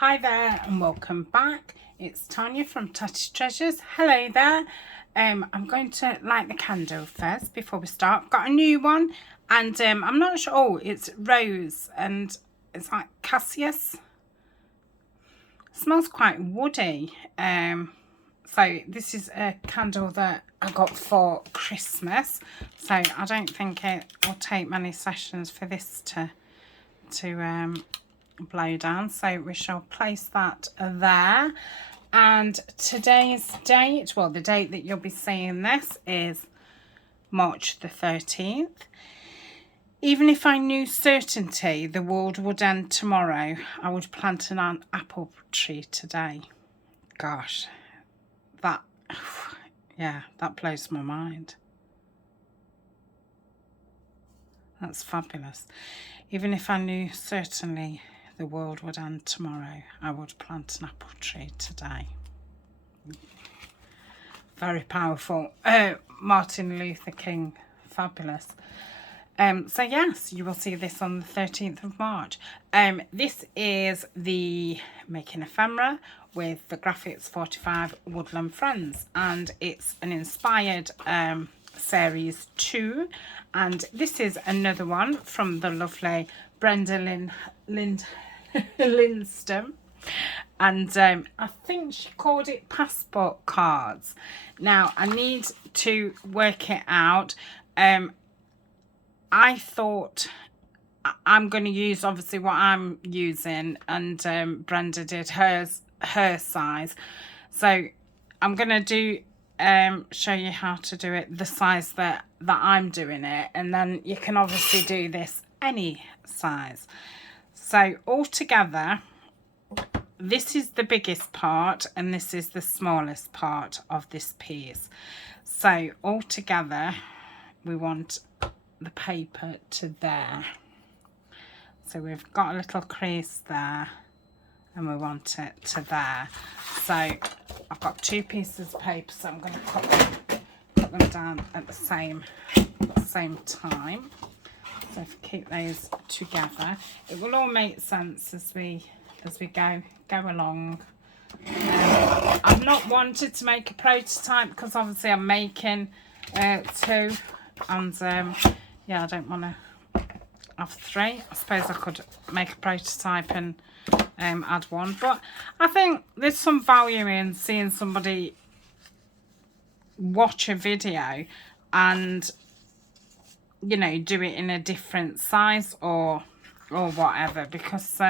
Hi there and welcome back. It's Tania from Tatty Treasures. Hello there. I'm going to light the candle first before we start. Got a new one and I'm not sure. Oh, it's rose and it's like cassius. Smells quite woody. So this is a candle that I got for Christmas. So I don't think it will take many sessions for this to blow down. So we shall place that there. And today's date, well, the date that you'll be seeing this is March the 13th. Even if I knew certainty the world would end tomorrow, I would plant an apple tree today. Gosh, that, yeah, that blows my mind. That's fabulous. Even if I knew certainly the world would end tomorrow, I would plant an apple tree today. Very powerful. Martin Luther King, fabulous. So yes, you will see this on the 13th of March. This is the Making Ephemera with the Graphics 45 Woodland Friends, and it's an inspired series 2, and this is another one from the lovely brendalindstam, and I think she called it passport cards. Now I need to work it out. I thought I'm going to use obviously what I'm using, and Brenda did her size, so I'm going to do show you how to do it the size that I'm doing it, and then you can obviously do this any size. So altogether, this is the biggest part and this is the smallest part of this piece. So altogether we want the paper to there. So we've got a little crease there and we want it to there. So I've got 2 pieces of paper, so I'm going to cut them down at the same time. So if we keep those together, it will all make sense as we go along. I've not wanted to make a prototype because obviously I'm making 2, and yeah, I don't want to have 3. I suppose I could make a prototype and add 1, but I think there's some value in seeing somebody watch a video and, you know, do it in a different size or whatever, because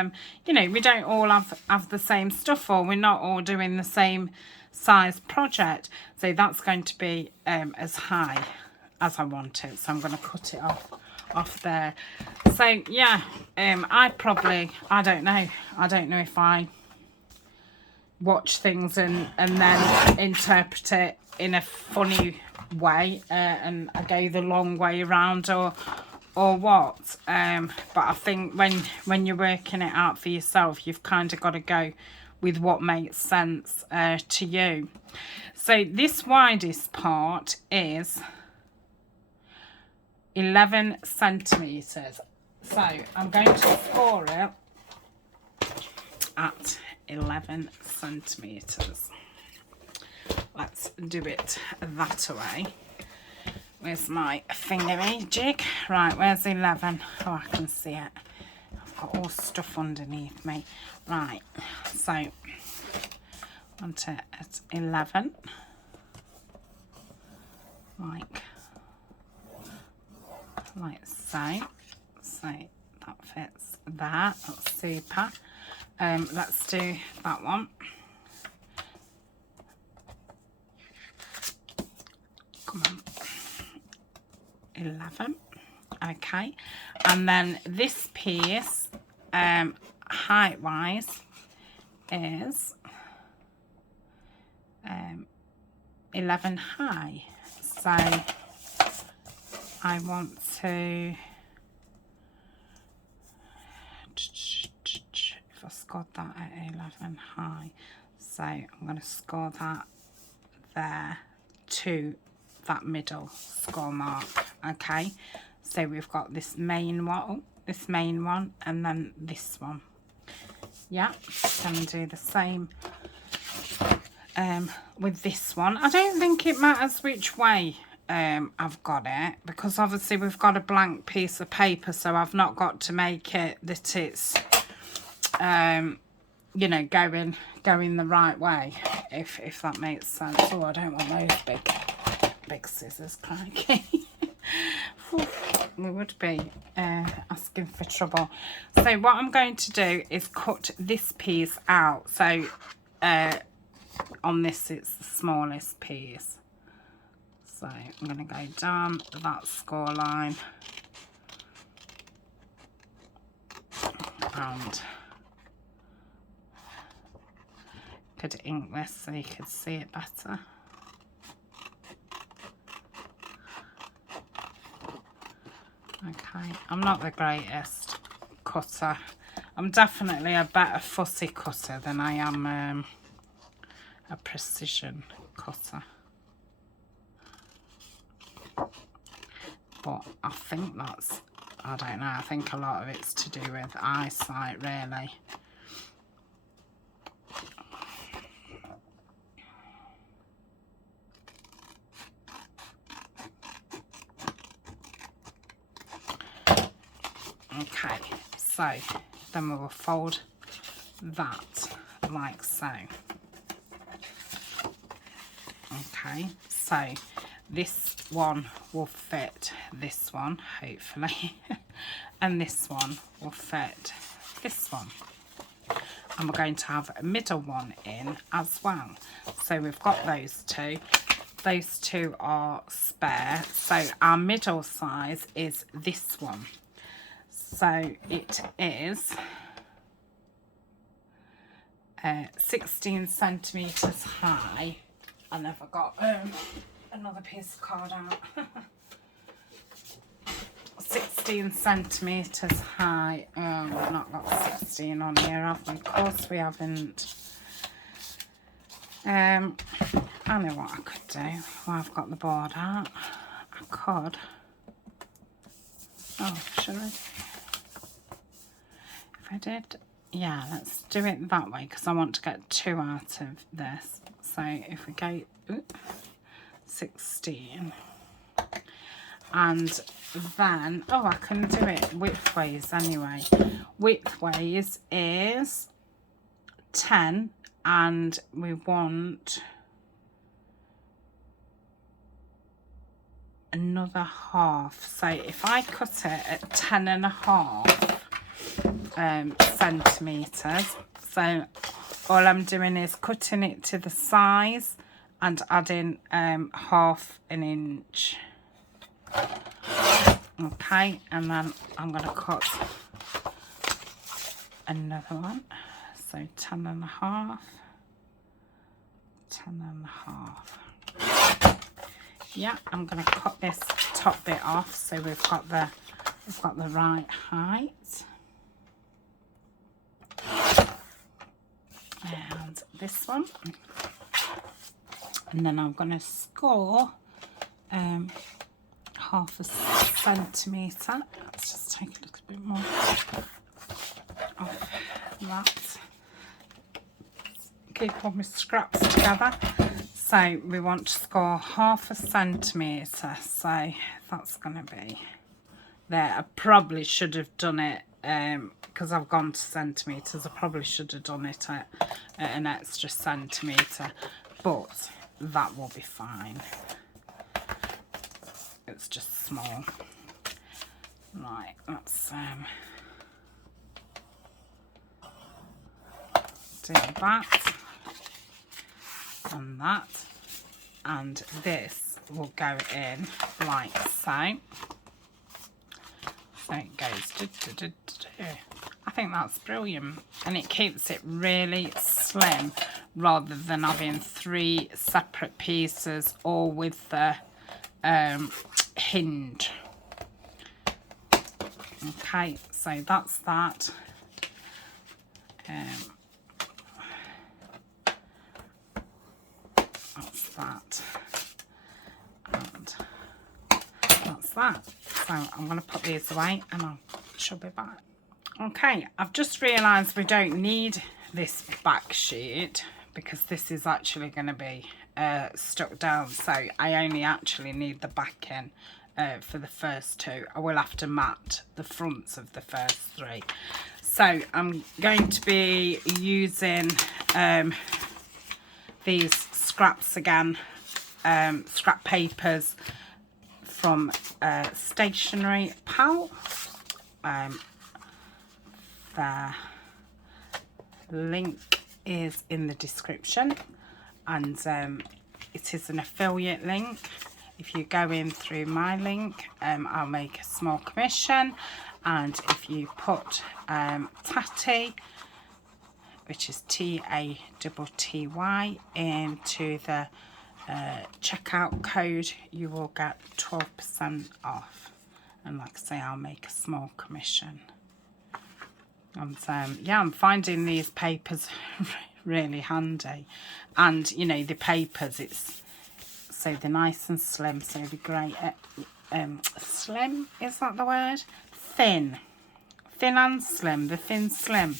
you know, we don't all have the same stuff, or we're not all doing the same size project. So that's going to be as high as I want it, so I'm going to cut it off there. So yeah, I don't know if I watch things and then interpret it in a funny way, and I go the long way around or what, but I think when you're working it out for yourself, you've kind of got to go with what makes sense to you. So this widest part is 11 centimeters, so I'm going to score it at 11 centimeters. Let's do it that way. Where's my fingery jig? Right, where's 11? Oh, I can see it. I've got all stuff underneath me. Right, so I want it at 11. Like so. So that fits there. That's super. Let's do that one. Come on. 11. Okay, and then this piece height wise is 11 high, so I want to, if I scored that at 11 high, so I'm going to score that there to that middle score mark. Okay, so we've got this main one, and then this one. Yeah, gonna do the same with this one. I don't think it matters which way I've got it, because obviously we've got a blank piece of paper, so I've not got to make it that it's you know, going the right way, if that makes sense. Oh, I don't want those big scissors, crikey. We would be asking for trouble. So what I'm going to do is cut this piece out. So on this, it's the smallest piece. So I'm going to go down that score line and could ink this so you could see it better. Okay, I'm not the greatest cutter. I'm definitely a better fussy cutter than I am a precision cutter. But I think that's, I don't know, I think a lot of it's to do with eyesight, really. Okay, so then we will fold that like so. Okay, so this one will fit this one, hopefully, and this one will fit this one. And we're going to have a middle one in as well. So we've got those two. Those two are spare. So our middle size is this one. So it is 16 centimetres high. I never got another piece of card out. 16 centimetres high. Oh, we've not got 16 on here, have we? Of course we haven't. I know what I could do. Well, I've got the board out. I could. Oh, should I? If I did, yeah, let's do it that way because I want to get 2 out of this. So if we go 16, and then, oh, I can do it widthways anyway. Widthways is 10, and we want another half. So if I cut it at 10.5 centimetres, so all I'm doing is cutting it to the size and adding half an inch. Okay, and then I'm going to cut another one. So 10.5, 10.5. Yeah, I'm going to cut this top bit off so we've got the right height. And this one. And then I'm going to score half a centimetre. Let's just take a little bit more off that. Keep all my scraps together. So we want to score half a centimetre. So that's going to be there. I probably should have done it because I've gone to centimetres. I probably should have done it at an extra centimetre, but that will be fine. It's just small. Right, let's do that and that, and this will go in like so. So it goes. I think that's brilliant, and it keeps it really slim rather than having 3 separate pieces, all with the hinge. Okay, so that's that. That's that, and that's that. So I'm going to put these away and she'll be back. Okay, I've just realised we don't need this back sheet because this is actually going to be stuck down, so I only actually need the backing for the first two. I will have to mat the fronts of the first three. So I'm going to be using these scraps again, scrap papers from Stationery Pal. The link is in the description, and it is an affiliate link. If you go in through my link, I'll make a small commission, and if you put Tatty, which is Tatty, into the checkout code, you will get 12% off. And like I say, I'll make a small commission. And yeah, I'm finding these papers really handy, and you know, the papers, it's so they're nice and slim, so they're great at slim, is that the word? Thin and slim, the thin slim.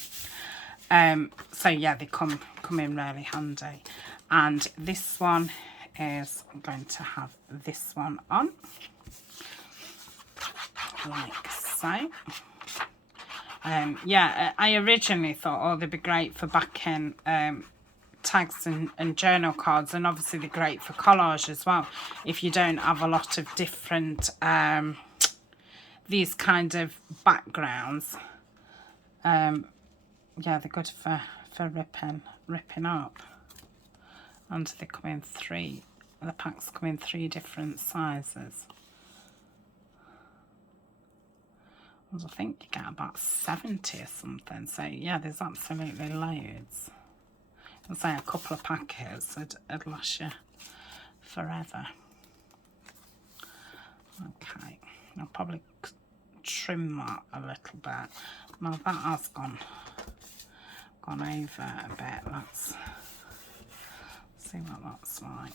So yeah, they come in really handy. And this one is, I'm going to have this one on like so. Yeah, I originally thought, oh, they'd be great for backing tags and journal cards, and obviously they're great for collage as well if you don't have a lot of different these kind of backgrounds. Yeah, they're good for ripping up. And they come in three, the packs come in 3 different sizes. I think you get about 70 or something, so yeah, there's absolutely loads. I'd say a couple of packets would last you forever. Okay, I'll probably trim that a little bit. Now that has gone over a bit. Let's see what that's like.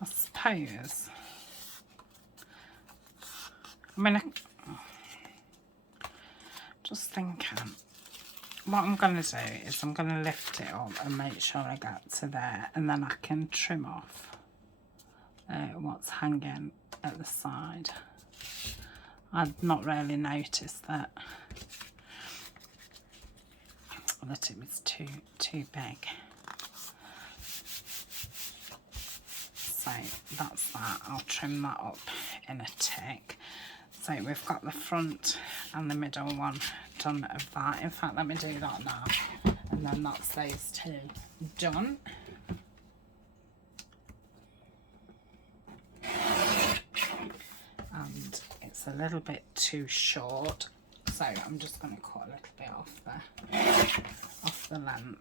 I suppose, I mean, just thinking, what I'm going to do is I'm going to lift it up and make sure I get to there, and then I can trim off what's hanging at the side. I'd not really noticed that it was too big. So that's that. I'll trim that up in a tick. So we've got the front and the middle one done of that. In fact, let me do that now, and then that's those two done. And it's a little bit too short, so I'm just going to cut a little bit off the length.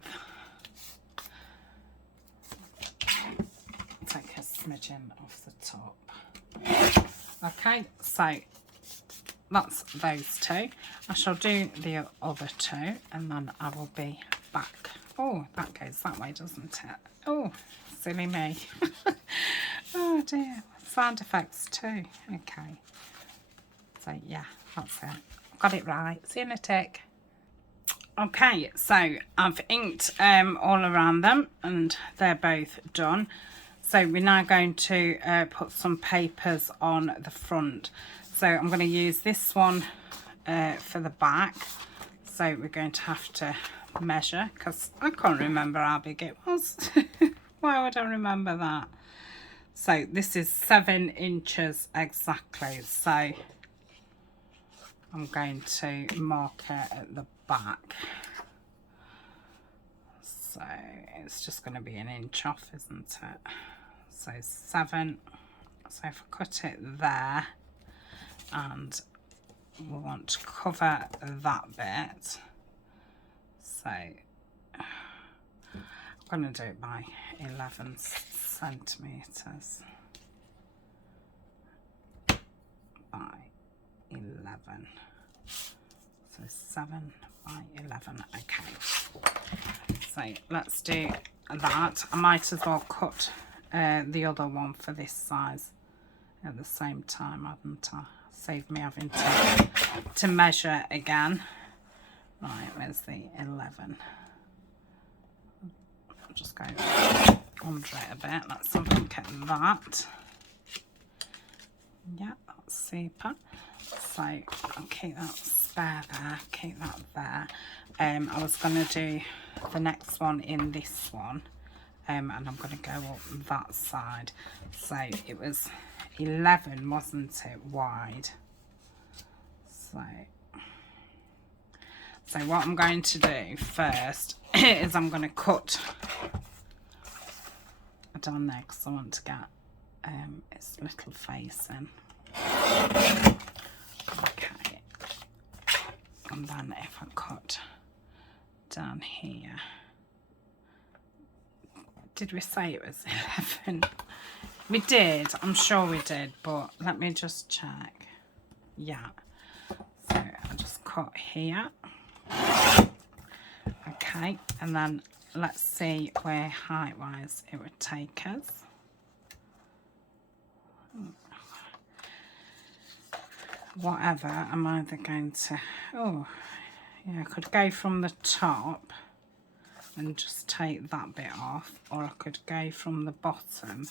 Take a smidgen off the top. Okay, so that's those two. I shall do the other two, and then I will be back. Oh, that goes that way, doesn't it? Oh, silly me. Oh dear, sound effects too. Okay, so yeah, that's it. Got it right. See you in a tick. Okay, so I've inked all around them, and they're both done. So we're now going to put some papers on the front. So I'm going to use this one for the back. So we're going to have to measure, because I can't remember how big it was. Why would I remember that? So this is 7 inches exactly. So I'm going to mark it at the back. So it's just going to be 1 inch off, isn't it? So 7. So if I cut it there, and we want to cover that bit, so I'm going to do it by 11 centimetres by 11. So 7 by 11. Okay, so let's do that. I might as well cut the other one for this size at the same time, hadn't I? Save me having to measure again. Right, where's the 11? I'll just go under it a bit. Let's have a look at that. Yeah, that's super. So I'll keep that spare there, keep that there. I was going to do the next one in this one, and I'm going to go up that side. So it was 11, wasn't it, wide? So what I'm going to do first is I'm going to cut it down there because I want to get its little face in. Okay, and then if I cut down here, did we say it was 11? We did, I'm sure we did, but let me just check. Yeah, so I just cut here. Okay, and then let's see where height wise it would take us. Whatever, I'm either going to, oh yeah, I could go from the top and just take that bit off, or I could go from the bottom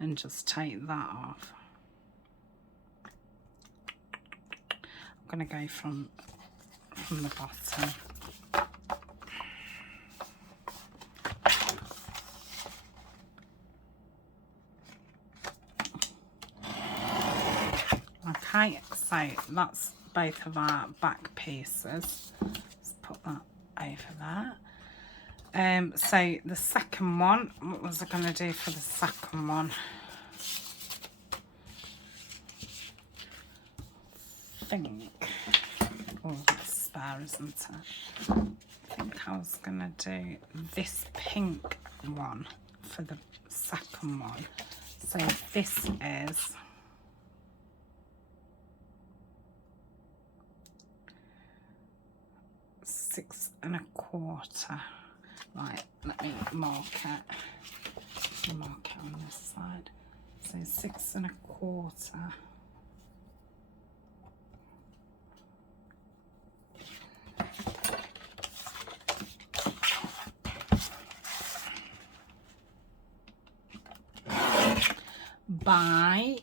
and just take that off. I'm going to go from the bottom. Okay, so that's both of our back pieces. Let's put that over there. So the second one, what was I going to do for the second one? I think, oh, that's spare, isn't it? I think I was going to do this pink one for the second one. So this is 6 1/4. Right, let me mark it. Mark it on this side. So 6 1/4. By,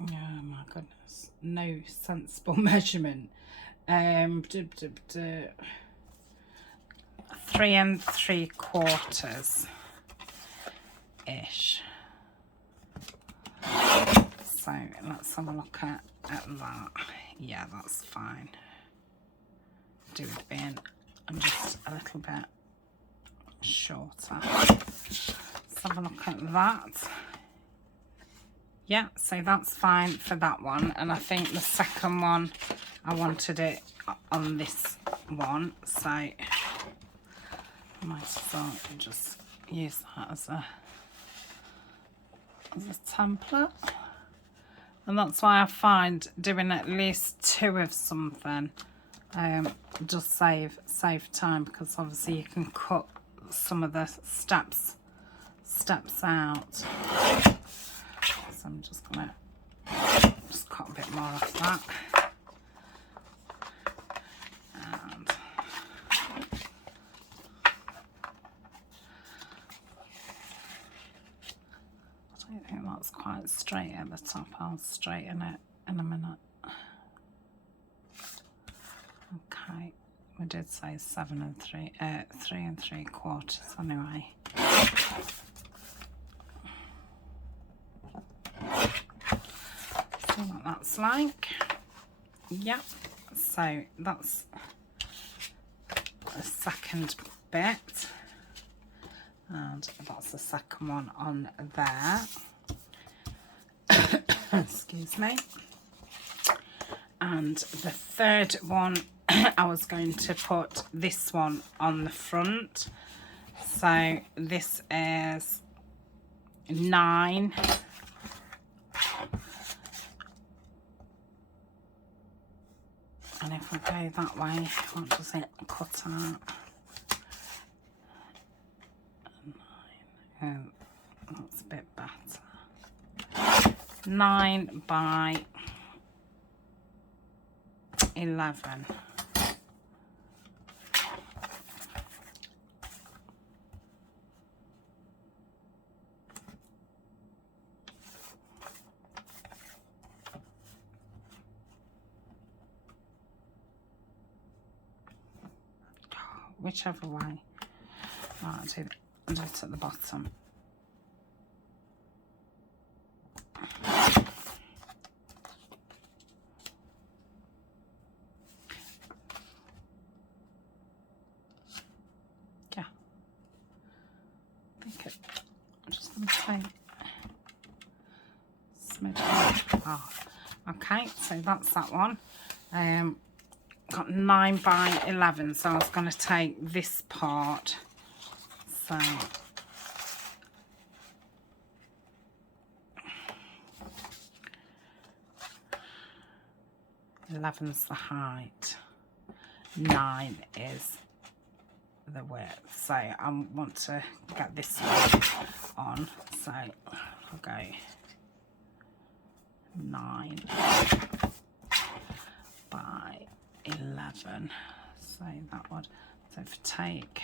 oh my goodness, no sensible measurement. 3 3/4 ish. So let's have a look at that. Yeah, that's fine. Do with being just a little bit shorter. Let's have a look at that. Yeah, so that's fine for that one. And I think the second one, I wanted it on this one, so I might as well just use that as a template. And that's why I find doing at least 2 of something just save time, because obviously you can cut some of the steps out. So I'm just gonna cut a bit more off that. And I don't think that's quite straight at the top. I'll straighten it in a minute. Okay, we did say 3 3/3 anyway. See what that's like. Yep, so that's the second bit, and that's the second one on there. Excuse me. And the third one, I was going to put this one on the front. So this is 9. And if I go that way, what does it cut out? 9. Oh, that's a bit better. 9 by 11. Whichever way. Right, I'll do it at the bottom. Yeah. I think I'm just going to take smidge off. Okay, so that's that one. Got 9 by 11, so I was going to take this part. So 11's the height, 9 is the width. So I want to get this one on, so I'll go 9 by 11. So that would, so if I take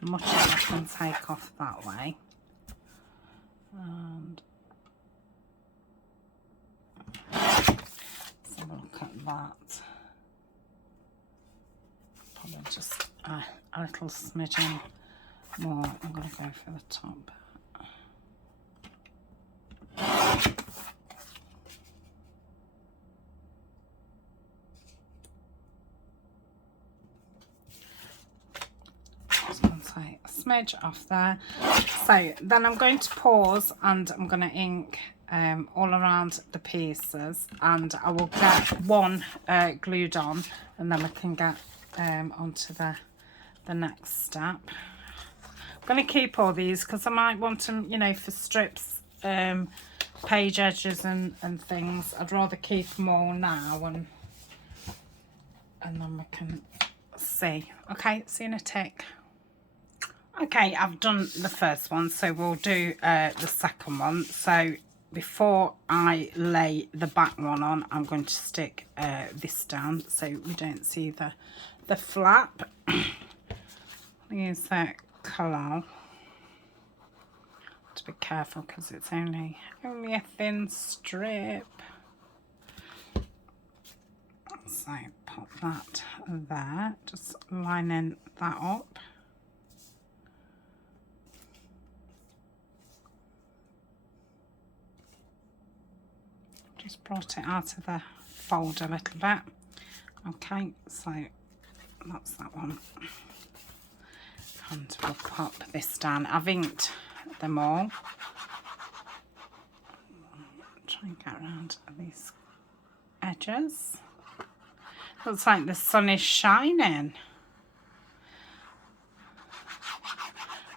much as I can take off that way, and let's have a look at that. Probably just a little smidgen more. I'm going to go for the top. A smidge off there. So then I'm going to pause and I'm going to ink all around the pieces, and I will get one glued on, and then we can get onto the next step. I'm going to keep all these because I might want them, you know, for strips, page edges and things. I'd rather keep them all now, and then we can see. Okay, see you in a tick. Okay, I've done the first one, so we'll do the second one. So before I lay the back one on, I'm going to stick this down so we don't see the flap. Use that colour. To be careful because it's only a thin strip. So pop that there, just lining that up. Just brought it out of the fold a little bit. Okay, so that's that one. And we'll pop this down. I've inked them all. Try and get around these edges. Looks like the sun is shining.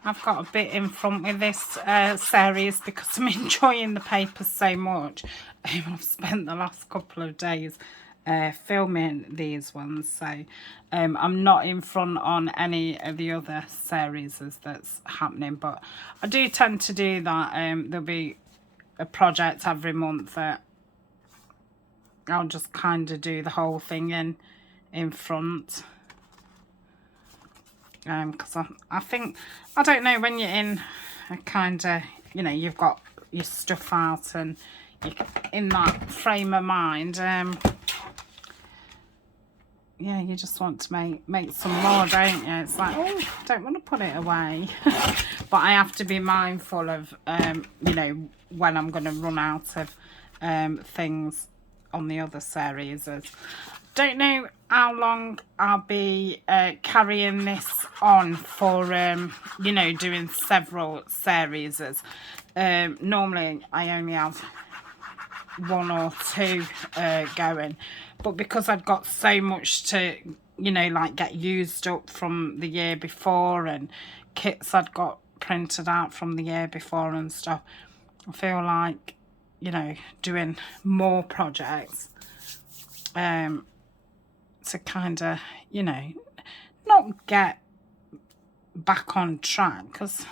I've got a bit in front with this series because I'm enjoying the paper so much. I've spent the last couple of days filming these ones, so I'm not in front on any of the other series that's happening, but I do tend to do that. There'll be a project every month that I'll just kind of do the whole thing in front. Because I think, I don't know, when you're in a kind of, you know, you've got your stuff out and you're in that frame of mind, yeah, you just want to make some more, don't you? It's like, oh, don't want to put it away. But I have to be mindful of, you know, when I'm going to run out of things on the other series. Don't know how long I'll be carrying this on for, you know, doing several series. Normally I only have 1 or 2 going, but because I've got so much to, you know, like get used up from the year before, and kits I'd got printed out from the year before and stuff, I feel like, you know, doing more projects to kind of, you know, not get back on track, because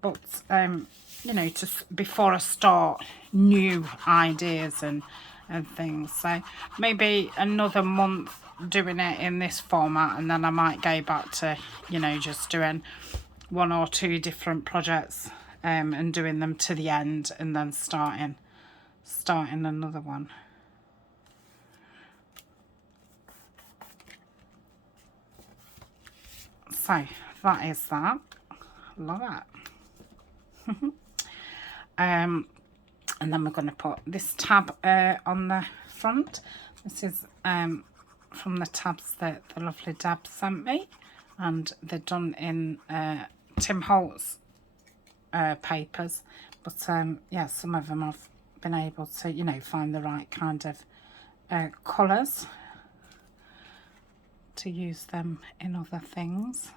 but you know, just before I start new ideas and things. So maybe another month doing it in this format, and then I might go back to, you know, just doing 1 or 2 different projects and doing them to the end, and then starting another one. So that is that. Love it. And then we're going to put this tab on the front. This is from the tabs that the lovely Deb sent me, and they're done in Tim Holtz papers, but yeah, some of them I've been able to, you know, find the right kind of colours to use them in other things,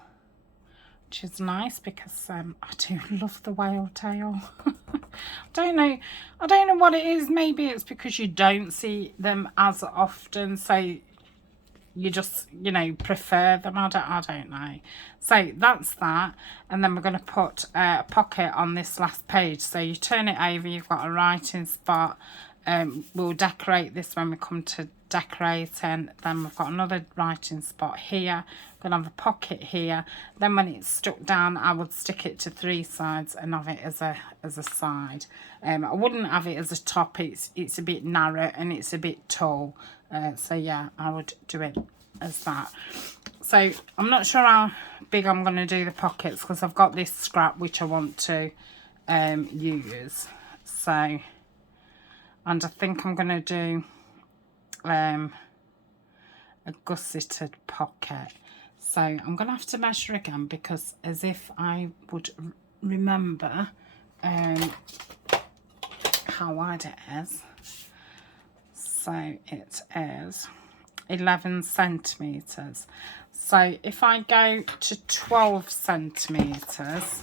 which is nice because I do love the whale tail. I don't know what it is. Maybe it's because you don't see them as often, so you just, you know, prefer them. I don't know. So that's that. And then we're going to put a pocket on this last page. So you turn it over, you've got a writing spot. We'll decorate this when we come to decorating. Then we've got another writing spot here. We're going to have a pocket here. Then when it's stuck down, I would stick it to 3 sides and have it as a side. I wouldn't have it as a top. It's a bit narrow and it's a bit tall. So yeah, I would do it as that. So I'm not sure how big I'm going to do the pockets, because I've got this scrap which I want to use. So, and I think I'm going to do a gusseted pocket. So I'm going to have to measure again, because as if I would remember how wide it is. So it is 11 centimetres. So if I go to 12 centimetres,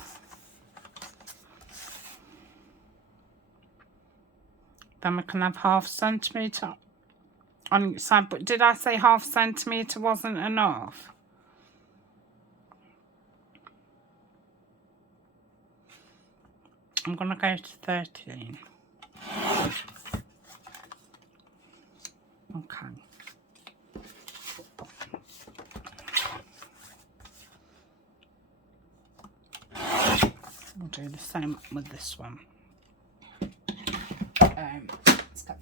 then we can have ½ centimetre on each side. But did I say ½ centimetre wasn't enough? I'm going to go to 13. Okay. We'll do the same with this one. Let's get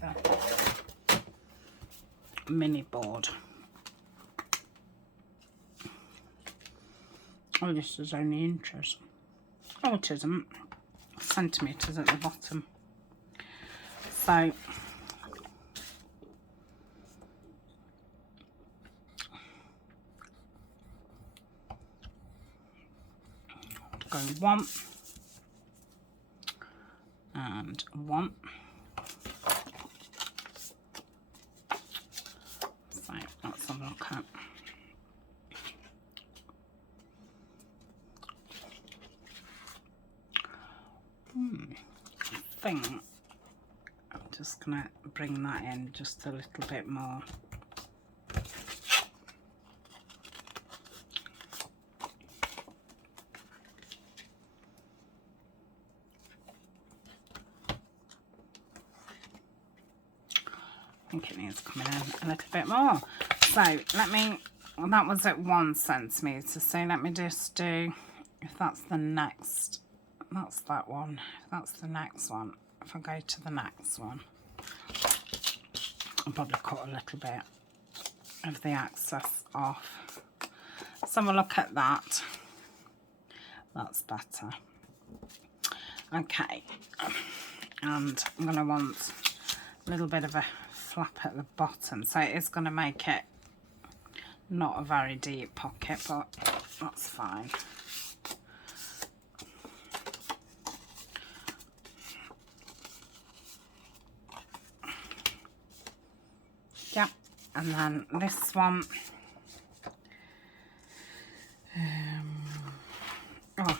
the mini board. Oh, this is only inches. Oh, it isn't. Centimetres at the bottom. So go 1 and 1. So let's have a look at. I think I'm just gonna bring that in just a little bit more. I think it needs coming in a little bit more. So let me, well, that was at 1 centimetre. So let me just do, if that's the next, that's that one. If that's the next one, if I go to the next one, I'll probably cut a little bit of the excess off. So we'll look at that. That's better. Okay. And I'm going to want a little bit of a flap at the bottom, so it's going to make it not a very deep pocket, but that's fine. Yep, and then this one, oh,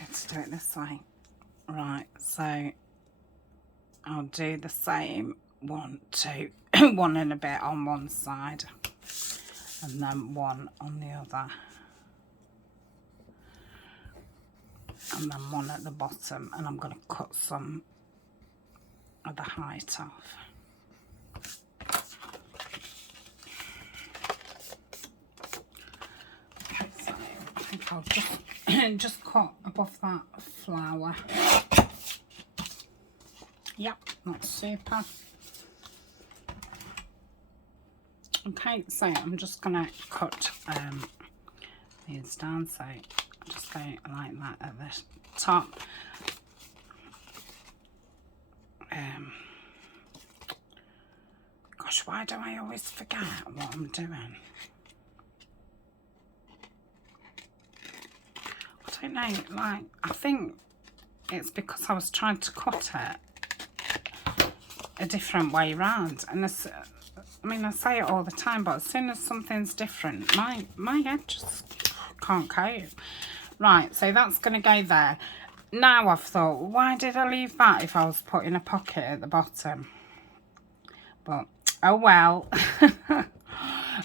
let's do it this way. Right, so I'll do the same 1, 2, 1 and a bit on one side, and then 1 on the other. and then one at the bottom, and I'm going to cut some of the height off. So I think I'll just cut above that flower. Yep, that's super. Okay, so I'm just gonna cut these down, so I'm just going like that at the top. Gosh, why do I always forget what I'm doing? I don't know, like, I think it's because I was trying to cut it a different way round, and this, I mean, I say it all the time, but as soon as something's different, my head just can't cope. Right, so that's going to go there. Now I've thought, why did I leave that if I was putting a pocket at the bottom? But, oh well.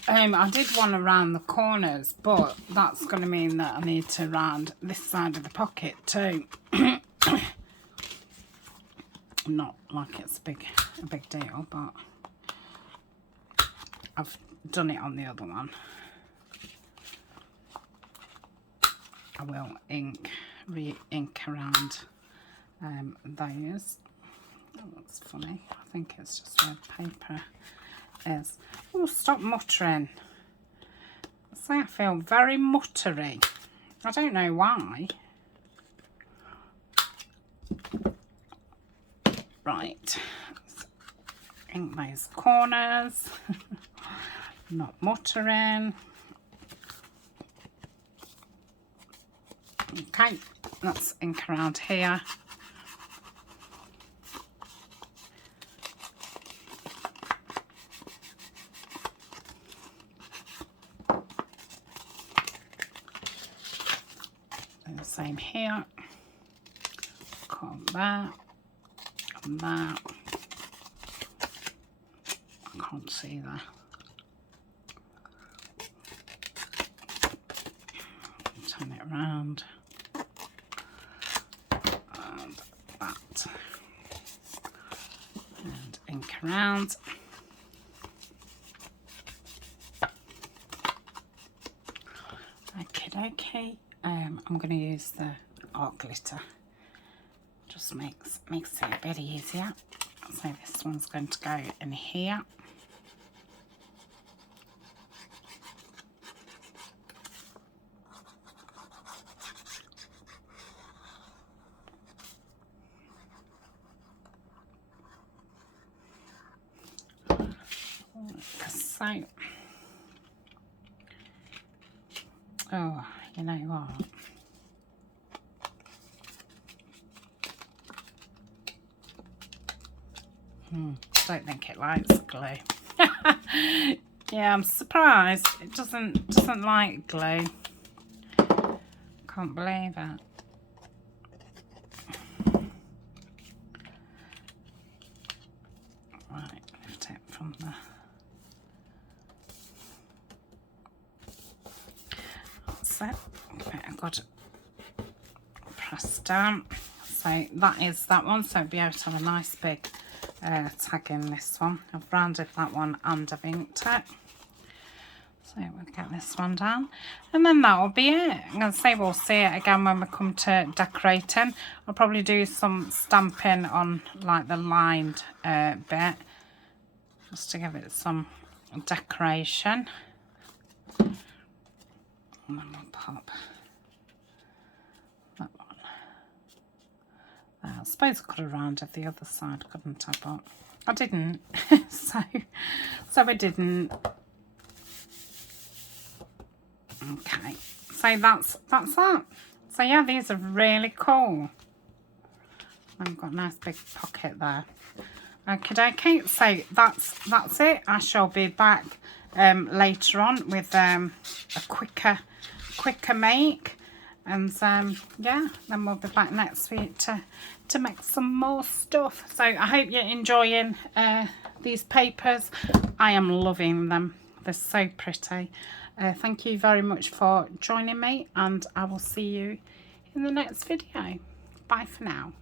I did one around the corners, but that's going to mean that I need to round this side of the pocket too. Not like it's a big deal, but I've done it on the other one. I will re-ink around those. Oh, that's funny. I think it's just where paper is. Oh, stop muttering. I say I feel very muttery. I don't know why. Right. Ink those corners. Not muttering. Okay, let's ink around here. And the same here. Cut that and that. I can't see that. Turn it around. And that. And ink around. Okay. I'm going to use the art glitter. Just makes it a bit easier. So this one's going to go in here. So, oh, you know what? Don't think it likes glue. Yeah, I'm surprised. It doesn't like glue. Can't believe it. Right, lift it from the. That's it. Okay, I've got it pressed down. So that is that one. So it'll be able to have a nice big tag in this one. I've rounded that one and I've inked it. So we'll get this one down, and then that will be it. I'm going to say we'll see it again when we come to decorating. I'll probably do some stamping on like the lined bit, just to give it some decoration. And then we'll pop that one. I suppose I could have rounded the other side, couldn't I? But I didn't. so I didn't. Okay, so that's that. So yeah, these are really cool. I've got a nice big pocket there. Okay, so that's it. I shall be back later on with a quicker make, and yeah, then we'll be back next week to make some more stuff. So I hope you're enjoying these papers. I am loving them. They're so pretty. Thank you very much for joining me, and I will see you in the next video. Bye for now.